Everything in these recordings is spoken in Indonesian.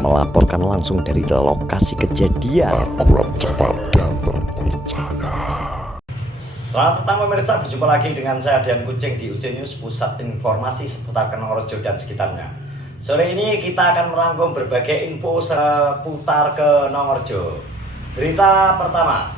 melaporkan langsung dari lokasi kejadian. Akurat, cepat, dan terpercaya. Selamat petang pemirsa, berjumpa lagi dengan saya Dian Kucing di UJ News, pusat informasi seputar Kenongorjo dan sekitarnya. Sore ini kita akan merangkum berbagai info seputar Kenongorjo. Berita pertama,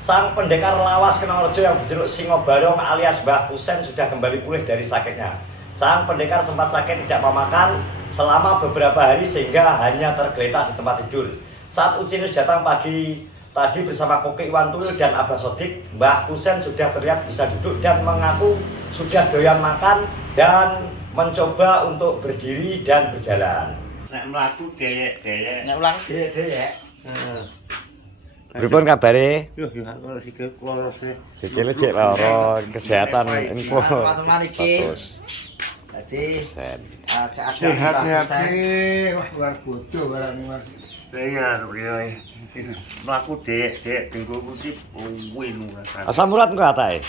sang pendekar lawas Kenongorjo yang berjuluk Singo Barong alias Mbah Kusen sudah kembali pulih dari sakitnya. Sang pendekar sempat sakit tidak mau makan selama beberapa hari sehingga hanya tergeletak di tempat tidur. Saat UJ News datang pagi tadi bersama Koki Iwan Tuyul dan Abah Sodik, Mbah Kusen sudah terlihat bisa duduk dan mengaku sudah doyan makan dan mencoba untuk berdiri dan berjalan. Nek mlaku deyek-deyek. Nek ulang dhewe-dhewe. Pripun kabare? Yo aku sikil kloros nek. Sikile cek lara, kesehatan info. Teman-teman iki. Status. Dadi Sen. agak-agak Sehat-sehat bagusan. wah luar bodoh barang Mas. Iya, beliau. Mlaku deyek-deyek dengkulku iki win rasane. Asam urat engko atae.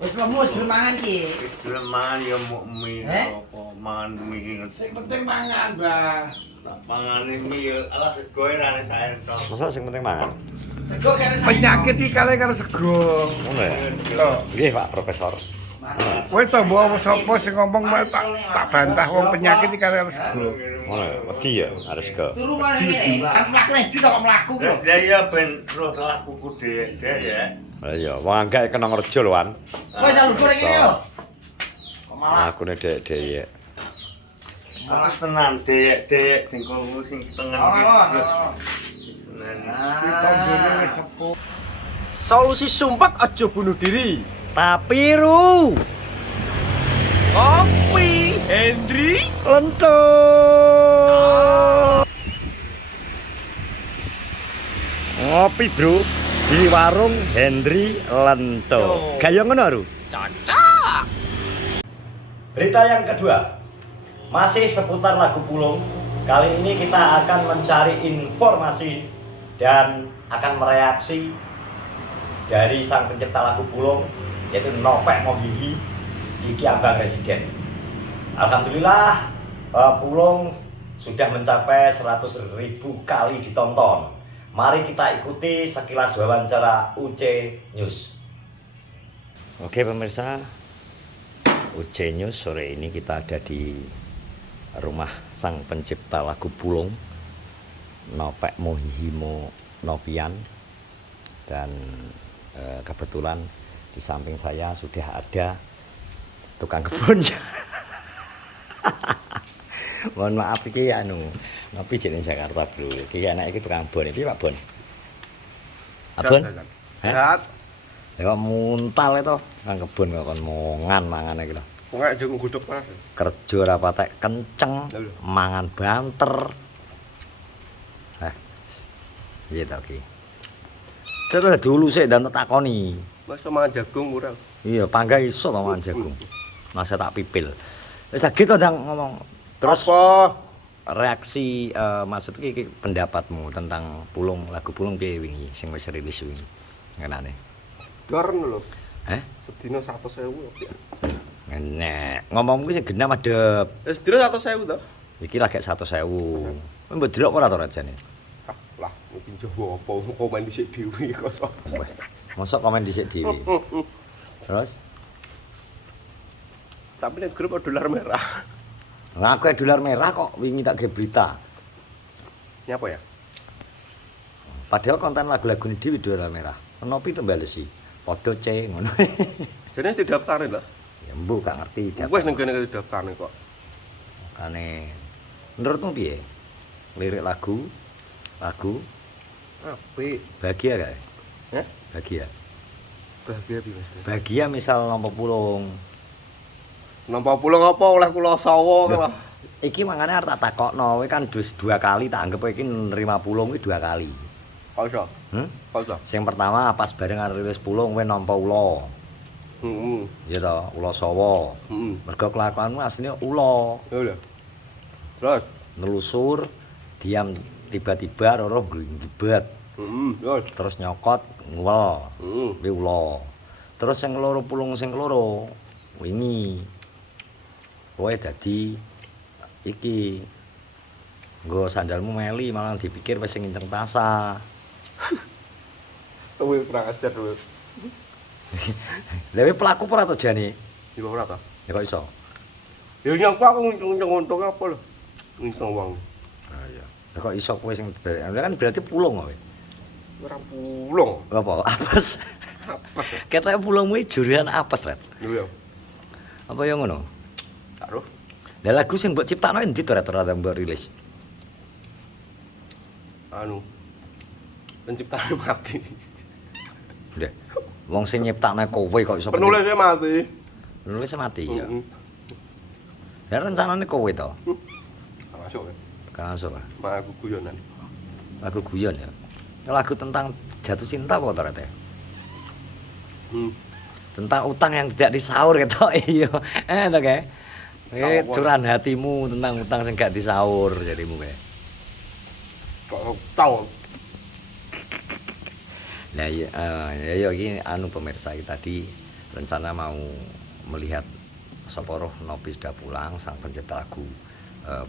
Wis lemu wis mangan iki. Wis gelem mangan ya mok mie apa mangan mie. Sing penting mangan, Mbah. Tak mangane mie ya alah segoe rane sae tok. Masa sing penting mangan. Sego kene Penyakit iki kale karo sego. Ngono ya. Lho, Nggih, Pak Profesor. kowe to mbok sapa sing ngomong tak bantah wong penyakit iki kale karo sego. Ngono ya, wedi ya harus ke. turu maneh. Kan mlaku nek di kok mlaku lho. Ya iya ben roh lakuku deyek-deyek ya. Lah iya, wong anggae Kenongorjo lho, Wan. Kowe jalur goreng iki lho. Kok malah Akune dek-dek. Malah tenan deyek-deyek dengkulku sing tengen iki. Solusi sumpek aja bunuh diri. Tapi ru Kopi Hendri lento. Ngopi, Bro, di warung Hendri Lento. Gaya ngono, Ru. cocok. Berita yang kedua, masih seputar lagu Pulung. Kali ini kita akan mencari informasi dan akan mereaksi dari sang pencipta lagu Pulung, yaitu Nopek Mohihi, Iki Abang Residen. Alhamdulillah, Pulung sudah mencapai 100.000 kali ditonton. Mari kita ikuti sekilas wawancara UC News. Oke pemirsa, UC News sore ini kita ada di rumah sang pencipta lagu Pulung, Nopek Mohihimo Nopian, dan kebetulan di samping saya sudah ada tukang kebunnya. Mohon maaf iki ngopi jeneng Jakarta, Bro. Iki anak iki tukang bon iki, Pak Bon. Abon? Sehat. Ya kok muntal itu tukang kebun kok kon mongan mangan iki lho. Wong aja nggodhog Mas. Kerja ora patek kenceng, mangan banter. Iya ta iki. Terus dulu sik dan tak takoni. Mas mangan jagung ora? Iya, pangga iso to mangan jagung. Masa tak pipil. Wis gitu ndang ngomong. Terus Apa? reaksi maksud iki pendapatmu tentang Pulung, lagu Pulung piye wingi sing wis rilis wingi. Ngenane. Doren lho. Sedina 100.000 ya. Nek ngomong kuwi sing genah madhep. Wis dina 100.000 to? Iki lagi 100.000. Kowe mbok delok ora to rajane? Ah, lah mungkin jowo apa komen dhisik dhewe kok. Mosok komen dhisik dhewe. Terus Tapi nek grup dolar merah. ngaku dolar merah kok wingi tak ge berita. Nyapa ya? Padahal konten lagu-lagu ini dhewe dolar merah. Nopi tembalesi. Padha C ngono. Jadi didaftarin lah. Ya mbok gak ngerti. Wes ning kene didaftarin kok. Makane menurutmu piye? Lirik lagu Apik. bahagia gak? Heh? Bahagia. Bahagia piye Mas? Bahagia misal nampa Pulung. Nampa pulang apa oleh kula sawa kok. Iki mangane arep tak takokno, kowe kan dus 2 kali tak anggap kowe iki nerima Pulung kuwi 2 kali. Kok iso? Kok iso? Sing pertama pas bareng rilis Pulung kowe nampa ula. Heeh. Ya to, ula sawa. Heeh. Mergo kelakuanmu asline ula. Ya udah. Terus? Nelusur, diam tiba-tiba roro nglibet. Ya. Terus nyokot ngwel. Heeh. Kuwi ula. Terus sing loro Pulung sing loro wingi kowe dadi iki Nggo sandalmu meli malah dipikir wis sing nginceng tasa. Tuwil kurang ajar tuwil. Lha pelaku ora to jane? Yo ora ta. Ya kok iso? Yo nyapa aku untung apa lho. Untung wong. Ah iya. Lah kok iso kowe sing kan berarti pulung kowe. Ora pulung. Apa? Apes. Apes. Ketoke pulungmu jurian apes, Ret. Yo yo. Apa yo ngono? Karo Lah lagu sing mbok ciptakno endi to Ret ora mbok rilis? anu penciptaan mati. Lha wong sing nyiptakne kowe kok iso Penulisnya mati. Penulisnya mati ya. Heeh. Lah rencanane kowe to? Masuk kan. Kaso Mak aku guyonan. lagu guyon ya. Lagu tentang jatuh cinta apa to Ret? Tentang utang yang tidak disaur gitu. Iya. To kae. Curahan hatimu tentang utang sing gak disaur jadimu kae. Kok tahu. Nah ya ini anu pemirsa kita tadi rencana mau melihat Soporoh Nopi sudah pulang, sang pencipta lagu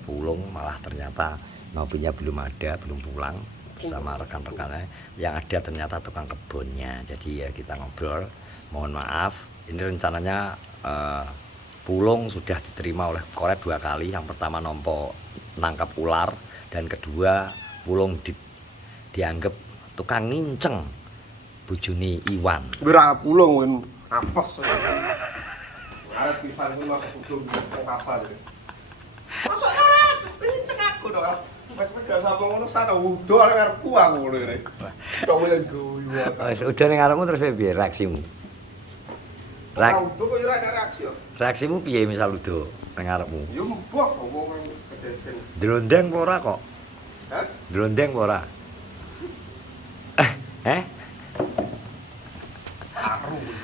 Pulung, malah ternyata Nopinya belum ada, belum pulang bersama rekan-rekannya. Yang ada ternyata tukang kebunnya. Jadi ya kita ngobrol, mohon maaf ini rencananya Pulung sudah diterima oleh Koret 2 kali. Yang pertama nompo nangkap ular, dan kedua Pulung dianggap tukang nginceng bojone Iwan. Ora pulung win apes. Arep pisan kuwi mas kudu nang kasar. Masuk ora, nginceng aku to. Macam gak sama ngono sana wudo arepku aku ngono rek. Kok mulai guyu. Wis udah ning ngarepmu terus piye reaksimu? Wudo kok ora ada reaksi yo. Reaksimu piye misal udah ning ngarepmu? Yo mbok ngomong kedesen. Drondeng apa ora kok? Hah? Drondeng apa ora?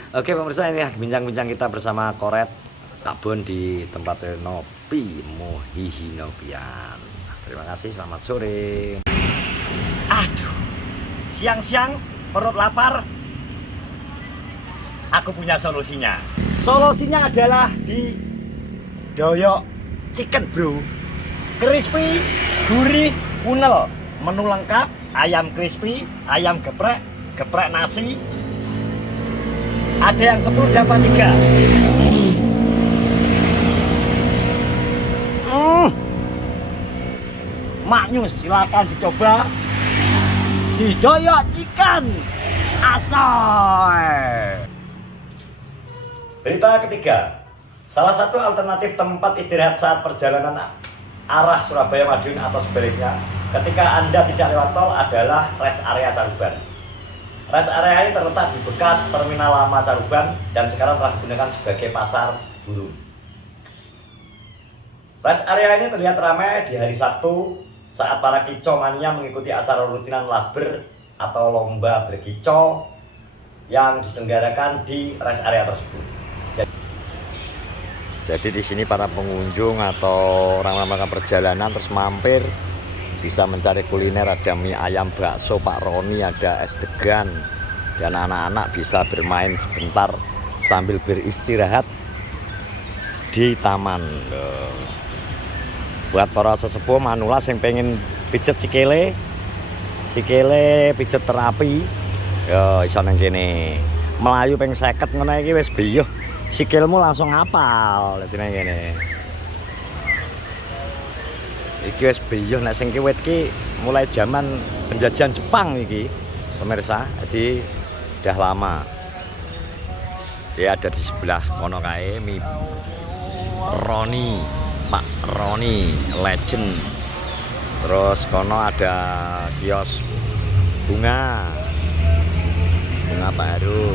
Oke pemirsa, ini bincang-bincang kita bersama Koret Kabon di tempat Nopi Mohihi Nopian. Terima kasih, selamat sore. Aduh, siang-siang perut lapar. Aku punya solusinya. Solusinya adalah di Doyok Chicken Bro. Crispy, gurih, kunel. Menu lengkap, ayam crispy, ayam geprek, geprek nasi. Ada yang 10 dapat 3. Maknyus, silakan dicoba di Doyok Chicken Asoy. Berita ketiga, salah satu alternatif tempat istirahat saat perjalanan arah Surabaya Madiun atau sebaliknya ketika Anda tidak lewat tol adalah rest area Caruban. Rest area ini terletak di bekas terminal lama Caruban dan sekarang telah digunakan sebagai pasar burung. Rest area ini terlihat ramai di hari Sabtu saat para kicau mania mengikuti acara rutinan laber atau lomba berkicau yang diselenggarakan di rest area tersebut. Jadi di sini para pengunjung atau orang melakukan perjalanan terus mampir bisa mencari kuliner, ada mie ayam bakso Pak Roni, ada es degan, dan anak-anak bisa bermain sebentar sambil beristirahat di taman. Buat para sesepuh manula yang pengen pijet sikile pijet terapi, yo iso nang kene. Melayu ping 50 ngono iki wis biyuh. Sikilmu langsung apal dadi nang kene. Iki wis biyuh nek sing kiwit ki mulai zaman penjajahan Jepang iki, pemirsa. Jadi udah lama. Dia ada di sebelah kono kae mie Roni, Pak Roni Legend. Terus kono ada kios bunga Pak Heru.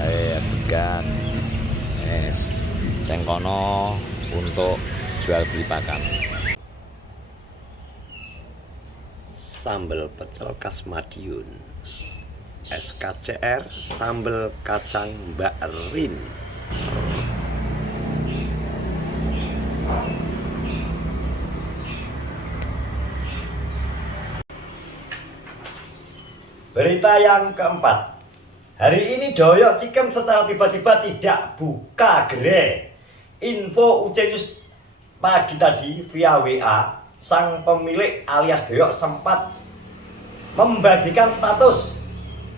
Es degan. Sing kono untuk jual beli pakan. Sambal pecel khas Madiun. SKCR sambal kacang Mbak Rin. Berita yang keempat. Hari ini Doyok Chicken secara tiba-tiba tidak buka gerai. Info UC News pagi tadi via WA, sang pemilik alias Doyok sempat membagikan status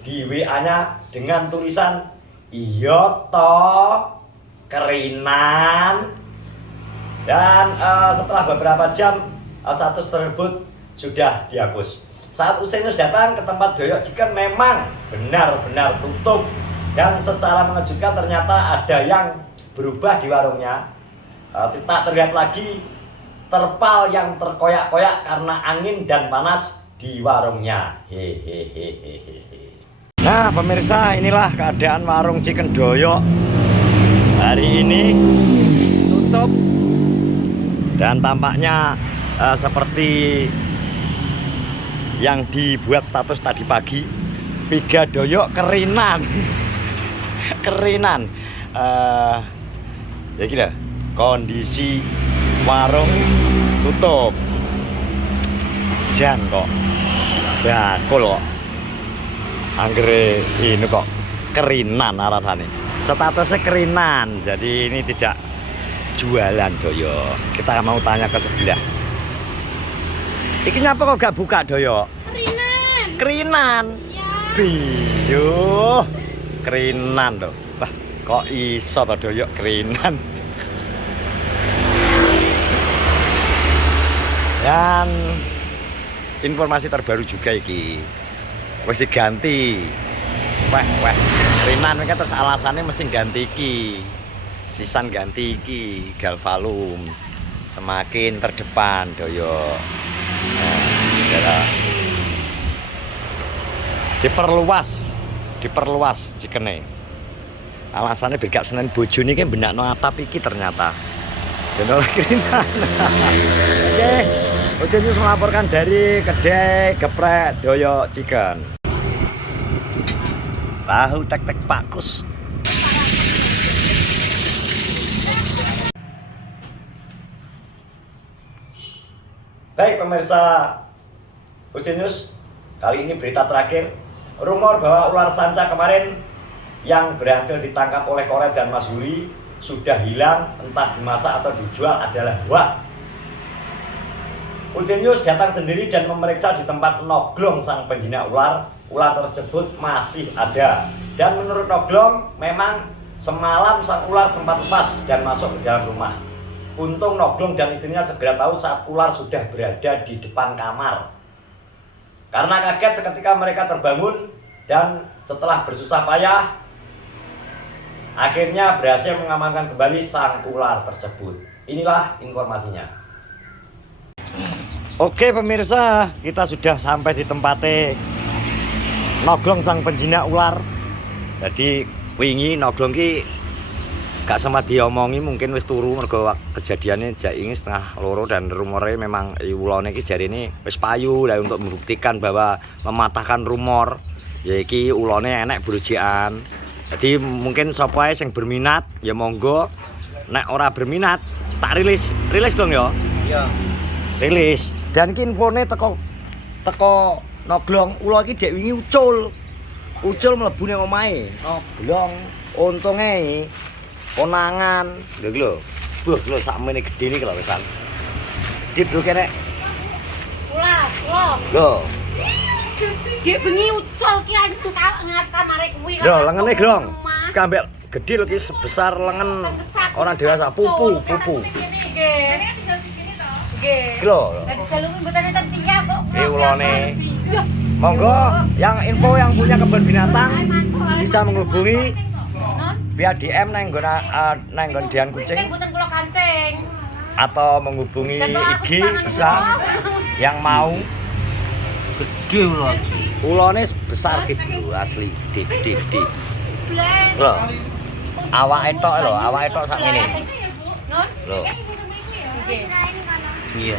di WA-nya dengan tulisan "Iya toh kerinan", dan setelah beberapa jam status tersebut sudah dihapus. Saat Usenius datang ke tempat Doyok Chicken memang benar-benar tutup, dan secara mengejutkan ternyata ada yang berubah di warungnya. Tak terlihat lagi terpal yang terkoyak-koyak karena angin dan panas di warungnya. Hehehe. Nah pemirsa, inilah keadaan warung Chicken Doyok hari ini tutup, dan tampaknya seperti yang dibuat status tadi pagi, Viga Doyok kerinan. Kerinan. Ya gila, kondisi warung tutup. Jan kok bakul kok anggere ini kok kerinan alasannya. Statusnya kerinan, jadi ini tidak jualan Doyok. Kita mau tanya ke sebelah. Iki nyapa kok gak buka Doyok? Kerinan. Kerinan. Ya. Biyuh. Kerinan loh. Wah, kok iso to Doyok kerinan. Dan informasi terbaru juga iki. Wis diganti. Wah, kerinan iki terus alasannya mesti ganti iki. Sisan ganti iki, Galvalum. Semakin terdepan Doyok. diperluas Chicken-e. Alasannya biar gak Senen bojone iki benakno atap iki ternyata. Dan oleh kerinan. Oke, Usenius melaporkan dari kedai geprek Doyok Chicken. Tahu tek-tek pakus. Baik pemirsa Usenius, kali ini berita terakhir. Rumor bahwa ular sanca kemarin yang berhasil ditangkap oleh Koret dan Mas Huri sudah hilang, entah dimasak atau dijual, adalah hoax. Usenius datang sendiri dan memeriksa di tempat Noglong sang penjinak ular. Ular tersebut masih ada, dan menurut Noglong memang semalam sang ular sempat lepas dan masuk ke dalam rumah. Untung Noglong dan istrinya segera tahu saat ular sudah berada di depan kamar. Karena kaget seketika mereka terbangun, dan setelah bersusah payah akhirnya berhasil mengamankan kembali sang ular tersebut. Inilah informasinya. Oke pemirsa, kita sudah sampai di tempatnya Noglong sang penjinak ular. Jadi wingi Noglong ki gak sempat diomongi, mungkin wis turu mergo kejadiannya jak ini setengah loro, dan rumornya memang ulone iki jarine wis payu lah untuk membuktikan bahwa mematahkan rumor ya iki ulone enek berujian. Jadi mungkin sapa ae sing berminat ya monggo, nek ora berminat tak rilis dong ya. Iya. Rilis. Dan iki infone teko Noglong, ula iki dek wingi ucul mlebu ning omahe. Noglong untunge konangan lho. Buh lho sakmene gedene iki lho wisan. Dit lho kene. Ulah. Lho. Dia bengi ucul ki antu ngat kamare kuwi. Lho lengene Glong. Kambek gede lho ki sebesar lengan orang dewasa, pupu. Nggih. Nggih. Lho. Dadi jalur mboten enten tiyang kok. Ulone. Monggo yang info yang punya kebun binatang bisa menghubungi via DM nang nggon Dian Kucing, mboten kula kancing. atau menghubungi IG bisa yang mau. Gede ulone besar gitu, asli gede. Lho. Awake tok sak ngene. Lho. Iya.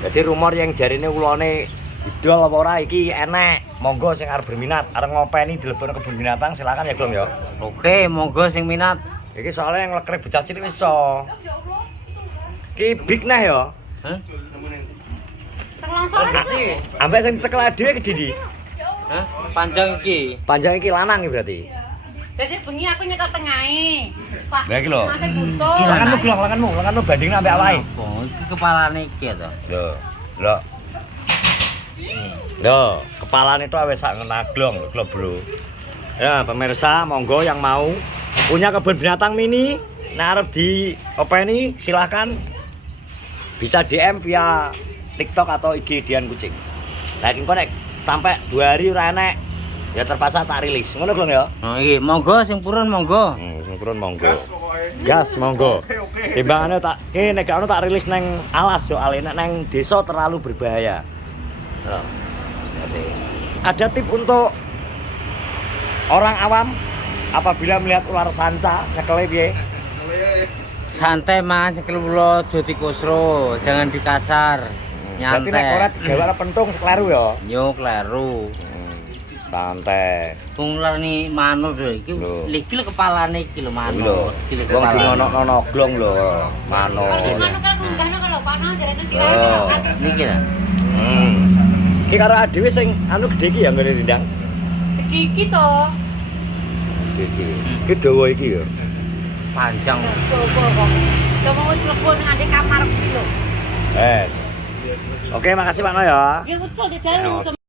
Jadi rumor yang jarine ulone idol apa ora iki enek. Monggo sing arep berminat, arep ngopeni dilebokno kebun binatang silakan ya, Glong ya. Oke, monggo sing minat. Iki soalnya yang lekre bocah cilik wis iso. Ki big neh ya. Hah? Langsung sih. Ambek sing cekel dhewe kedhi ndi? Hah? Panjang iki. Panjang iki lanang iki berarti. Dadi bengi aku nyekel tengahe. Pak. Lah iki lho. Masih butuh. Lenganmu glong, lenganmu banding ambek awake. Apa? Iki kepalane iki to. Lho. Lho, kepalane itu wis sak ngenaglong lho, Bro. Ya, pemirsa, monggo yang mau punya kebun binatang mini, nah arep di openi silakan bisa DM via TikTok atau IG Dian Kucing. Nah, engko nek sampai 2 hari ora enek ya terpaksa tak rilis. Ngono Glong ya. Oh iki monggo sing purun monggo. Sing purun monggo. Gas pokoknya. Gas monggo. Oke. Timbangane tak nek gak ono tak rilis neng alas soalnya nek neng desa terlalu berbahaya. Loh. Ya sih. Ada tip untuk orang awam apabila melihat ular sanca nyekel piye? Santai mangan cekel kula aja dikusro, jangan dikasar. Berarti nek ora Nyantai. digawe pentung sekleru ya. Yo kleru. Santai. Wong ular ni manuk lho iki. Lho. Iki lho kepalane iki lho Lho, manuk. Iki lho wong di kepalane. ngono glong lho, manuk. Ngono kan munggahno kalau panas jarene sing Oh. Niki lho. Iki karo adewe sing anu gedhe iki ya ngene rindang. Gede iki to. Iki dawa iki ya. Panjang. Coba kok. Lah mau wis mlebu nang kamar iki lho. Oke, makasih Pak No ya. Nggih ucul di dalu.